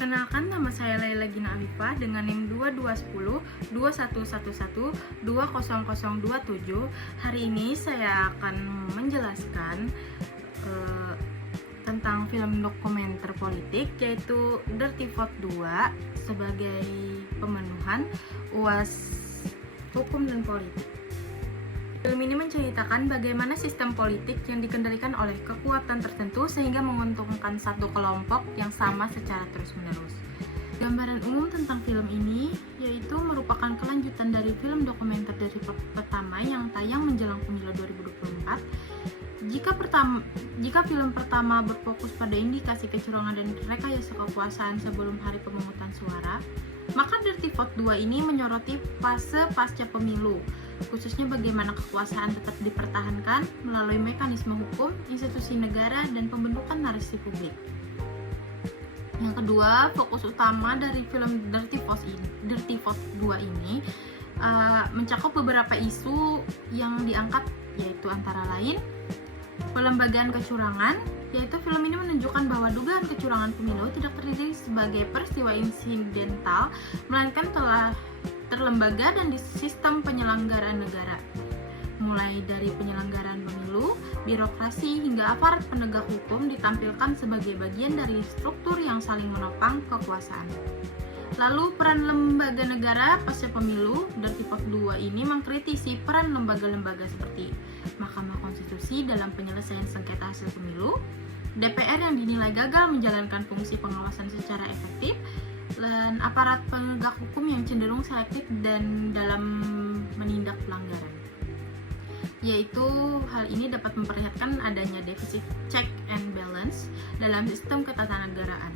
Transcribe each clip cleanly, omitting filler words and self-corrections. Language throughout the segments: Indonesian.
Perkenalkan, nama saya Laila Gina Alifah dengan NIM 2210 2111 20027. Hari ini saya akan menjelaskan tentang film dokumenter politik, yaitu Dirty Vote 2 sebagai pemenuhan UAS Hukum dan Politik. Film ini menceritakan bagaimana sistem politik yang dikendalikan oleh kekuatan tertentu sehingga menguntungkan satu kelompok yang sama secara terus-menerus. Gambaran umum tentang film ini yaitu merupakan kelanjutan dari film dokumenter dari pertama yang tayang menjelang pemilu 2024. Jika film pertama berfokus pada indikasi kecurangan dan rekayasa kekuasaan sebelum hari pemungutan suara, maka Dirty Vote 2 ini menyoroti fase pasca pemilu, khususnya bagaimana kekuasaan tetap dipertahankan melalui mekanisme hukum, institusi negara, dan pembentukan narasi publik. Yang kedua, fokus utama dari film Dirty Vote 2 ini mencakup beberapa isu yang diangkat, yaitu antara lain pelembagaan kecurangan, yaitu film ini menunjukkan bahwa dugaan kecurangan pemilu tidak terdiri sebagai peristiwa insidental, melainkan telah terlembaga dan di sistem penyelenggaraan negara, mulai dari penyelenggaraan pemilu, birokrasi, hingga aparat penegak hukum ditampilkan sebagai bagian dari struktur yang saling menopang kekuasaan. Lalu peran lembaga negara pasca pemilu, Dirty Vote 2 ini mengkritisi peran lembaga-lembaga seperti Mahkamah Konstitusi dalam penyelesaian sengketa hasil pemilu, DPR yang dinilai gagal menjalankan fungsi pengawasan secara efektif, dan aparat penegak hukum yang cenderung selektif dan dalam menindak pelanggaran. Yaitu hal ini dapat memperlihatkan adanya defisit check and balance dalam sistem ketatanegaraan.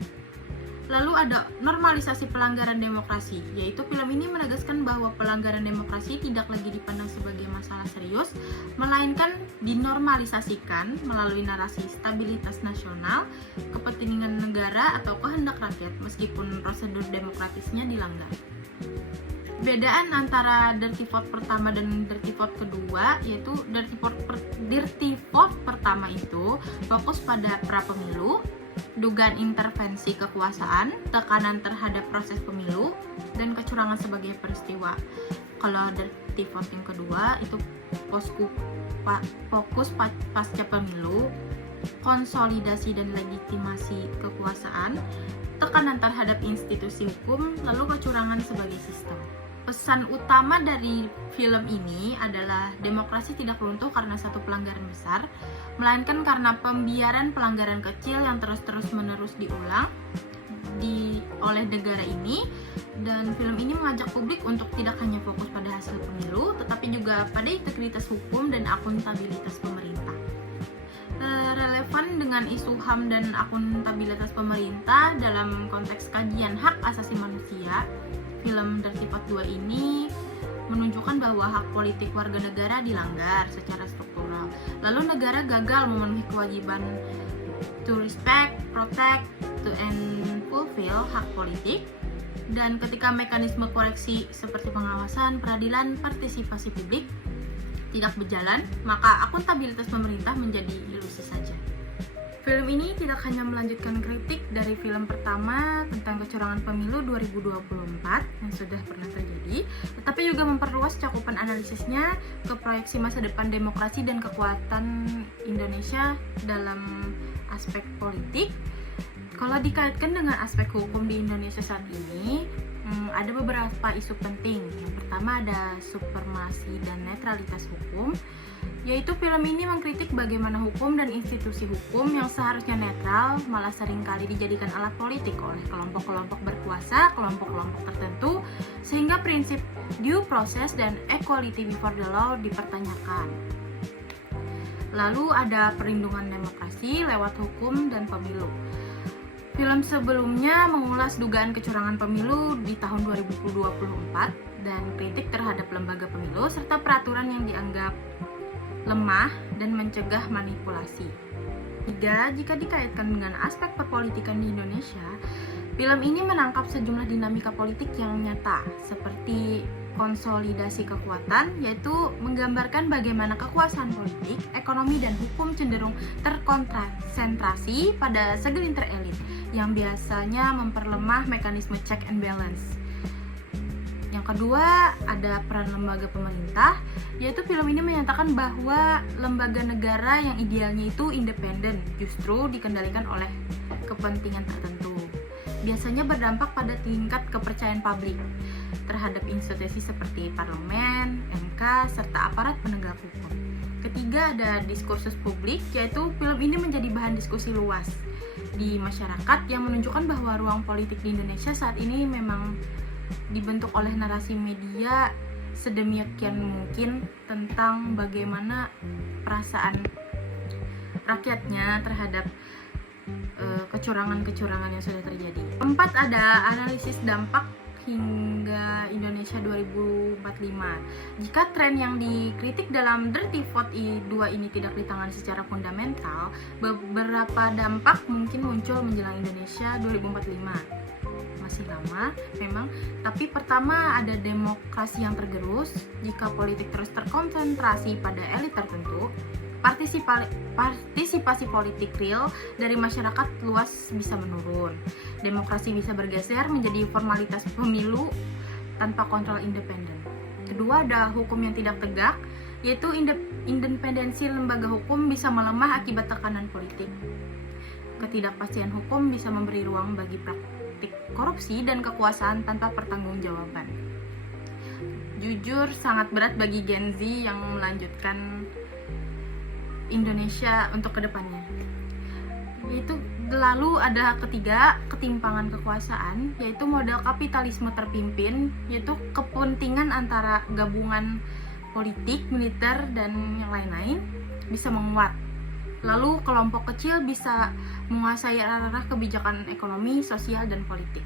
Lalu ada normalisasi pelanggaran demokrasi, yaitu film ini menegaskan bahwa pelanggaran demokrasi tidak lagi dipandang sebagai masalah serius, melainkan dinormalisasikan melalui narasi stabilitas nasional, kepentingan negara atau kehendak rakyat, meskipun prosedur demokratisnya dilanggar. Bedaan antara Dirty Vote pertama dan Dirty Vote kedua, yaitu Dirty Vote pertama itu fokus pada pra-pemilu, dugaan intervensi kekuasaan, tekanan terhadap proses pemilu, dan kecurangan sebagai peristiwa. Kalau Dirty Vote yang kedua itu fokus pasca pemilu, konsolidasi dan legitimasi kekuasaan, tekanan terhadap institusi hukum, lalu kecurangan sebagai sistem. Pesan utama dari film ini adalah demokrasi tidak runtuh karena satu pelanggaran besar, melainkan karena pembiaran pelanggaran kecil yang terus-menerus diulang oleh negara ini. Dan film ini mengajak publik untuk tidak hanya fokus pada hasil pemilu, tetapi juga pada integritas hukum dan akuntabilitas pemerintah. Relevan dengan isu HAM dan akuntabilitas pemerintah dalam konteks kajian hak asasi manusia, film Dirty Vote 2 ini menunjukkan bahwa hak politik warga negara dilanggar secara struktural. Lalu negara gagal memenuhi kewajiban to respect, protect, and fulfill hak politik. Dan ketika mekanisme koreksi seperti pengawasan, peradilan, partisipasi publik tidak berjalan, maka akuntabilitas pemerintah menjadi ilusi saja. Film ini tidak hanya melanjutkan kritik dari film pertama tentang kecurangan pemilu 2024 yang sudah pernah terjadi, tetapi juga memperluas cakupan analisisnya ke proyeksi masa depan demokrasi dan kekuatan Indonesia dalam aspek politik. Kalau dikaitkan dengan aspek hukum di Indonesia saat ini, ada beberapa isu penting. Yang pertama ada supremasi dan netralitas hukum, yaitu film ini mengkritik bagaimana hukum dan institusi hukum yang seharusnya netral malah seringkali dijadikan alat politik oleh kelompok-kelompok berkuasa, kelompok-kelompok tertentu, sehingga prinsip due process dan equality before the law dipertanyakan. Lalu ada perlindungan demokrasi lewat hukum dan pemilu. Film sebelumnya mengulas dugaan kecurangan pemilu di tahun 2024 dan kritik terhadap lembaga pemilu serta peraturan yang dianggap lemah dan mencegah manipulasi. Jika dikaitkan dengan aspek perpolitikan di Indonesia, film ini menangkap sejumlah dinamika politik yang nyata, seperti konsolidasi kekuatan, yaitu menggambarkan bagaimana kekuasaan politik, ekonomi, dan hukum cenderung terkonsentrasi pada segelintir elit yang biasanya memperlemah mekanisme check and balance. Yang kedua, ada peran lembaga pemerintah, yaitu film ini menyatakan bahwa lembaga negara yang idealnya itu independen justru dikendalikan oleh kepentingan tertentu. Biasanya berdampak pada tingkat kepercayaan publik terhadap institusi seperti parlemen, MK, serta aparat penegak hukum. Ketiga, ada diskursus publik, yaitu film ini menjadi bahan diskusi luas di masyarakat yang menunjukkan bahwa ruang politik di Indonesia saat ini memang dibentuk oleh narasi media sedemikian mungkin tentang bagaimana perasaan rakyatnya terhadap kecurangan-kecurangan yang sudah terjadi. Keempat, ada analisis dampak hingga Indonesia 2045. Jika tren yang dikritik dalam Dirty Vote 2 ini tidak ditangani secara fundamental, beberapa dampak mungkin muncul menjelang Indonesia 2045. Masih lama memang, tapi pertama ada demokrasi yang tergerus. Jika politik terus terkonsentrasi pada elit tertentu, partisipasi politik real dari masyarakat luas bisa menurun. Demokrasi bisa bergeser menjadi formalitas pemilu tanpa kontrol independen. Kedua, ada hukum yang tidak tegak, yaitu independensi lembaga hukum bisa melemah akibat tekanan politik. Ketidakpastian hukum bisa memberi ruang bagi praktik korupsi dan kekuasaan tanpa pertanggungjawaban. Jujur sangat berat bagi Gen Z yang melanjutkan Indonesia untuk kedepannya. Yaitu lalu ada ketiga, ketimpangan kekuasaan, yaitu model kapitalisme terpimpin, yaitu kepentingan antara gabungan politik, militer, dan yang lain-lain bisa menguat. Lalu kelompok kecil bisa menguasai arah kebijakan ekonomi, sosial, dan politik.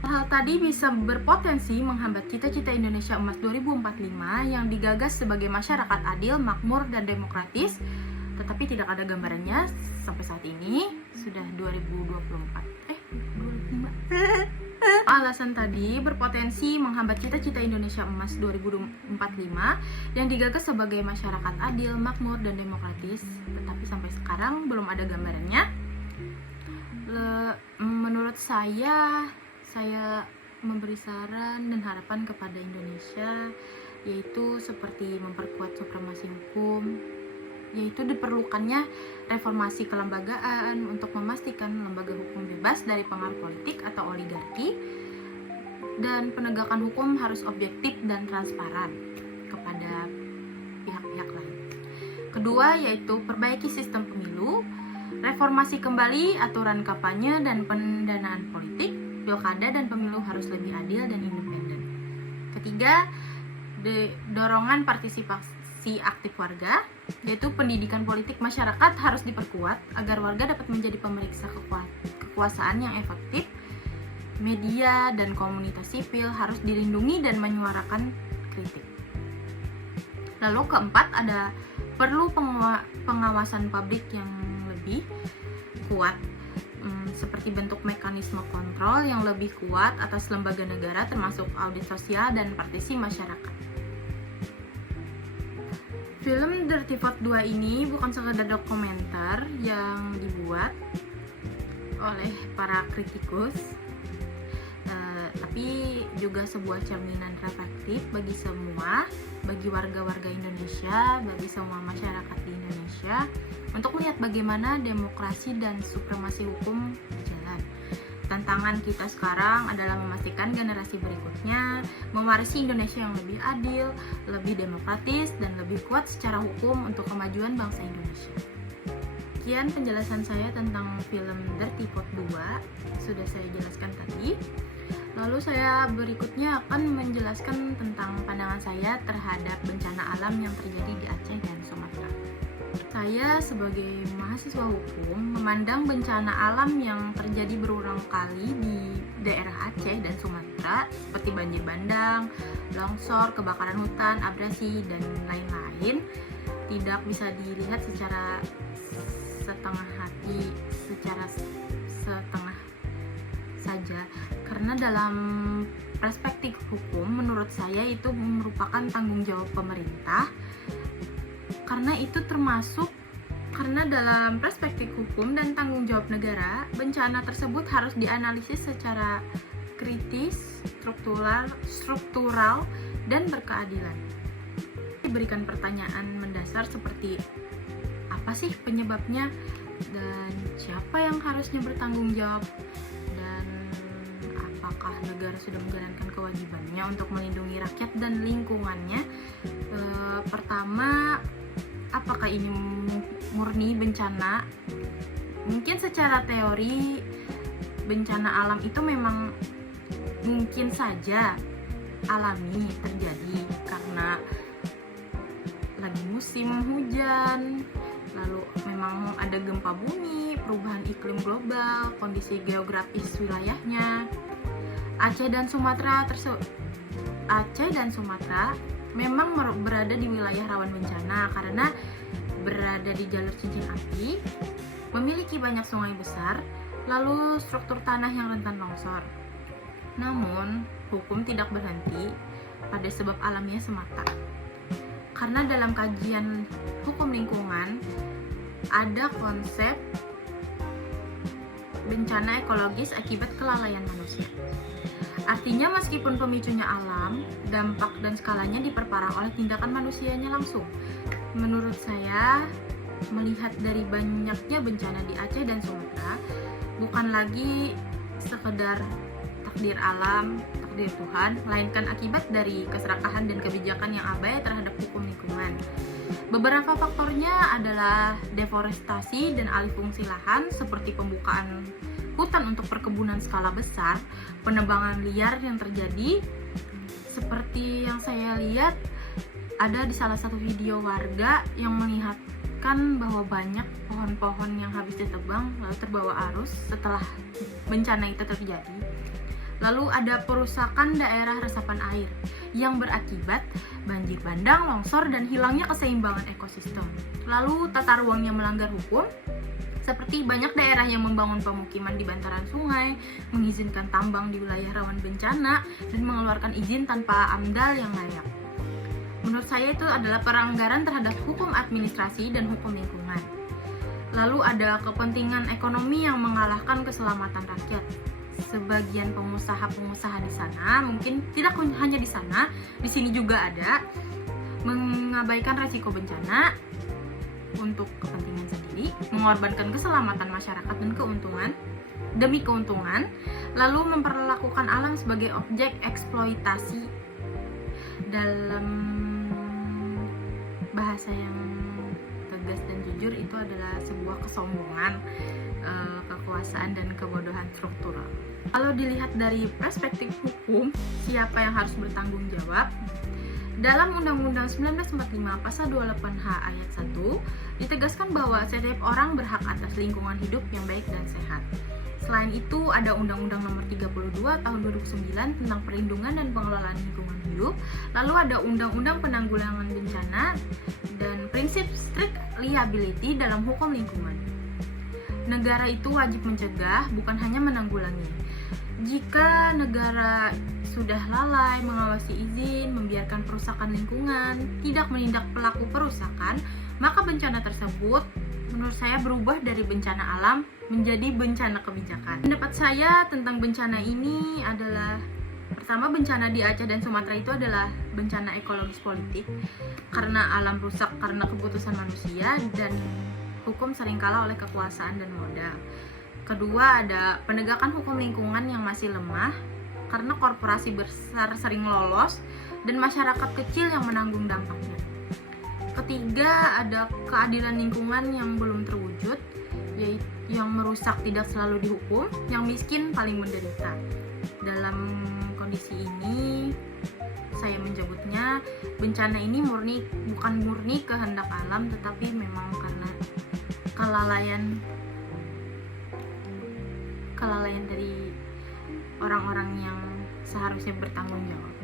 Hal tadi bisa berpotensi menghambat cita-cita Indonesia Emas 2045 yang digagas sebagai masyarakat adil, makmur, dan demokratis, tetapi tidak ada gambarannya sampai saat ini, sudah 2024. 2005. Alasan tadi berpotensi menghambat cita-cita Indonesia Emas 2045 yang digagas sebagai masyarakat adil, makmur, dan demokratis, tetapi sampai sekarang belum ada gambarannya. Menurut saya memberi saran dan harapan kepada Indonesia, yaitu seperti memperkuat supremasi hukum, yaitu diperlukannya reformasi kelembagaan untuk memastikan lembaga hukum bebas dari pengaruh politik atau oligarki, dan penegakan hukum harus objektif dan transparan kepada pihak-pihak lain. Kedua, yaitu perbaiki sistem pemilu, reformasi kembali aturan kampanye dan pendanaan politik, pilkada dan pemilu harus lebih adil dan independen. Ketiga, dorongan partisipasi aktif warga, yaitu pendidikan politik masyarakat harus diperkuat agar warga dapat menjadi pemeriksa kekuasaan yang efektif. Media dan komunitas sipil harus dilindungi dan menyuarakan kritik. Lalu keempat, ada perlu pengawasan publik yang lebih kuat, seperti bentuk mekanisme kontrol yang lebih kuat atas lembaga negara termasuk audit sosial dan partisi masyarakat. Film Dirty Vote 2 ini bukan sekedar dokumenter yang dibuat oleh para kritikus, tapi juga sebuah cerminan reflektif bagi warga-warga Indonesia, bagi semua masyarakat di Indonesia, untuk melihat bagaimana demokrasi dan supremasi hukum berjalan. Tantangan kita sekarang adalah memastikan generasi berikutnya mewarisi Indonesia yang lebih adil, lebih demokratis, dan lebih kuat secara hukum untuk kemajuan bangsa Indonesia. Sekian penjelasan saya tentang film Dirty Vote 2, sudah saya jelaskan tadi. Lalu saya berikutnya akan menjelaskan tentang pandangan saya terhadap bencana alam yang terjadi di Aceh dan Sumatera. Saya sebagai mahasiswa hukum memandang bencana alam yang terjadi berulang kali di daerah Aceh dan Sumatera seperti banjir bandang, longsor, kebakaran hutan, abrasi, dan lain-lain tidak bisa dilihat secara setengah saja, karena dalam perspektif hukum menurut saya itu merupakan tanggung jawab pemerintah, karena itu termasuk Karena dalam perspektif hukum dan tanggung jawab negara, bencana tersebut harus dianalisis secara kritis, struktural, dan berkeadilan. Diberikan pertanyaan mendasar seperti apa sih penyebabnya dan siapa yang harusnya bertanggung jawab, dan apakah negara sudah menjalankan kewajibannya untuk melindungi rakyat dan lingkungannya. Pertama, apakah ini murni bencana? Mungkin secara teori bencana alam itu memang mungkin saja alami terjadi karena lagi musim hujan, lalu memang ada gempa bumi, perubahan iklim global, kondisi geografis wilayahnya. Aceh dan Sumatera memang berada di wilayah rawan bencana karena berada di jalur cincin api, memiliki banyak sungai besar, lalu struktur tanah yang rentan longsor. Namun, hukum tidak berhenti pada sebab alamiah semata. Karena dalam kajian hukum lingkungan ada konsep bencana ekologis akibat kelalaian manusia. Artinya meskipun pemicunya alam, dampak dan skalanya diperparah oleh tindakan manusianya langsung. Menurut saya, melihat dari banyaknya bencana di Aceh dan Sumatera, bukan lagi sekedar takdir alam, takdir Tuhan, melainkan akibat dari keserakahan dan kebijakan yang abai terhadap hukum lingkungan. Beberapa faktornya adalah deforestasi dan alih fungsi lahan seperti pembukaan hutan untuk perkebunan skala besar, penebangan liar yang terjadi seperti yang saya lihat ada di salah satu video warga yang melihatkan bahwa banyak pohon-pohon yang habis ditebang lalu terbawa arus setelah bencana itu terjadi. Lalu ada perusakan daerah resapan air yang berakibat banjir bandang, longsor, dan hilangnya keseimbangan ekosistem. Lalu tata ruang yang melanggar hukum, seperti banyak daerah yang membangun pemukiman di bantaran sungai, mengizinkan tambang di wilayah rawan bencana, dan mengeluarkan izin tanpa AMDAL yang layak. Menurut saya itu adalah pelanggaran terhadap hukum administrasi dan hukum lingkungan. Lalu ada kepentingan ekonomi yang mengalahkan keselamatan rakyat. Sebagian pengusaha-pengusaha di sana, mungkin tidak hanya di sana, di sini juga ada, mengabaikan resiko bencana untuk kepentingan sendiri, mengorbankan keselamatan masyarakat dan keuntungan demi keuntungan, lalu memperlakukan alam sebagai objek eksploitasi. Dalam bahasa yang tegas dan jujur, itu adalah sebuah kesombongan, kekuasaan, dan kebodohan struktural. Kalau dilihat dari perspektif hukum, siapa yang harus bertanggung jawab? Dalam Undang-Undang 1945 Pasal 28H Ayat 1 ditegaskan bahwa setiap orang berhak atas lingkungan hidup yang baik dan sehat. Selain itu, ada Undang-Undang Nomor 32 Tahun 2009 tentang perlindungan dan pengelolaan lingkungan hidup. Lalu ada Undang-Undang Penanggulangan Bencana dan prinsip strict liability dalam hukum lingkungan. Negara itu wajib mencegah, bukan hanya menanggulangi. Jika negara sudah lalai mengawasi izin, membiarkan perusakan lingkungan, tidak menindak pelaku perusakan, maka bencana tersebut menurut saya berubah dari bencana alam menjadi bencana kebijakan. Pendapat saya tentang bencana ini adalah, pertama, bencana di Aceh dan Sumatera itu adalah bencana ekologis politik karena alam rusak karena keputusan manusia dan hukum sering kalah oleh kekuasaan dan modal. Kedua, ada penegakan hukum lingkungan yang masih lemah karena korporasi besar sering lolos dan masyarakat kecil yang menanggung dampaknya. Ketiga, ada keadilan lingkungan yang belum terwujud, yaitu yang merusak tidak selalu dihukum, yang miskin paling menderita. Dalam kondisi ini, saya menyebutnya bencana ini bukan murni kehendak alam, tetapi memang karena kelalaian dari orang-orang yang seharusnya bertanggung jawab.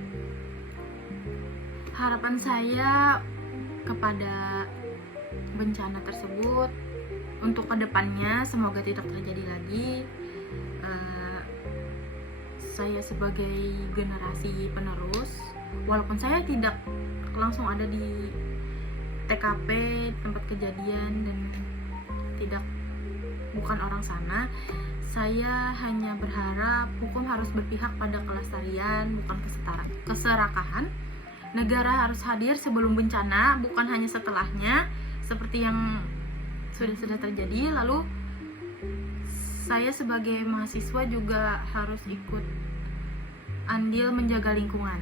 Harapan saya kepada bencana tersebut untuk kedepannya semoga tidak terjadi lagi. Saya sebagai generasi penerus, walaupun saya tidak langsung ada di TKP tempat kejadian dan bukan orang sana. Saya hanya berharap hukum harus berpihak pada kelestarian, bukan keserakahan. Negara harus hadir sebelum bencana, bukan hanya setelahnya, seperti yang sudah terjadi. Lalu saya sebagai mahasiswa juga harus ikut andil menjaga lingkungan.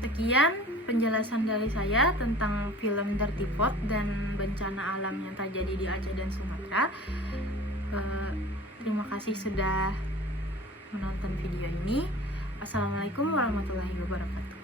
Sekian penjelasan dari saya tentang film Dirty Pot dan bencana alam yang terjadi di Aceh dan Sumatera. Terima kasih sudah menonton video ini. Assalamualaikum warahmatullahi wabarakatuh.